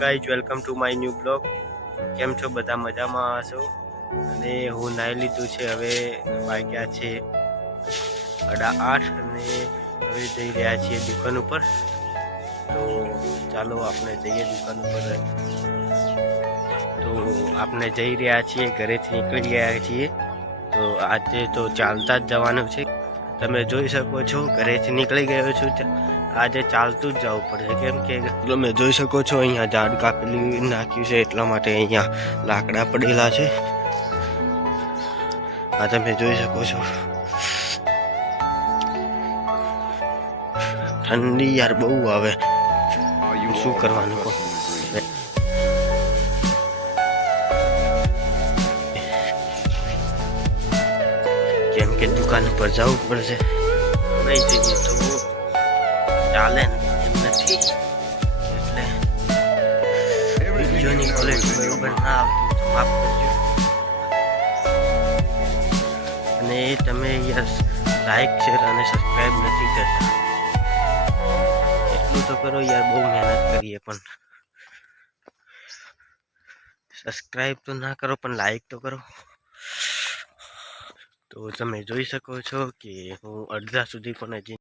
Guys, welcome to my new blog. કેમ છો બધા? મજામાં હશો? અને હું નાહી લીધું છે। હવે વાગ્યા છે 8:30 અને હવે જઈ રહ્યા છીએ દુકાન ઉપર। તો ચાલો આપણે જઈએ દુકાન ઉપર। તો આપણે જઈ રહ્યા છીએ, ઘરેથી નીકળી ગયા છીએ। તો આજે તો ચાલતા જ જવાનું છે। તમે જોઈ શકો છો, ઘરેથી નીકળી ગયો છું। આજે ચાલતું જ જવું પડશે, કેમ કે તમે જોઈ શકો છો અહીંયા ઝાડ કાપેલી નાખ્યું છે, એટલા માટે અહીંયા લાકડા પડેલા છે। આ તમે જોઈ શકો છો। ઠંડી યાર બહુ આવે, શું કરવાનું કહો। કેમ કે દુકાન ઉપર જવું પડશે, નહીં જઈએ તો ચાલે ને, એમ નથી। એટલે વિડીયોની ક્વોલિટી બરોબર ના આવતી તો માફ કરજો। અને તમે યસ લાઈક, શેર અને સબસ્ક્રાઈબ નથી કરતા, એટલું તો કરો યાર। બહુ મહેનત કરીએ પણ સબસ્ક્રાઈબ તો ના કરો, પણ લાઈક તો કરો। તો તમે જોઈ શકો છો કે હું અડધા સુધી પણ હજી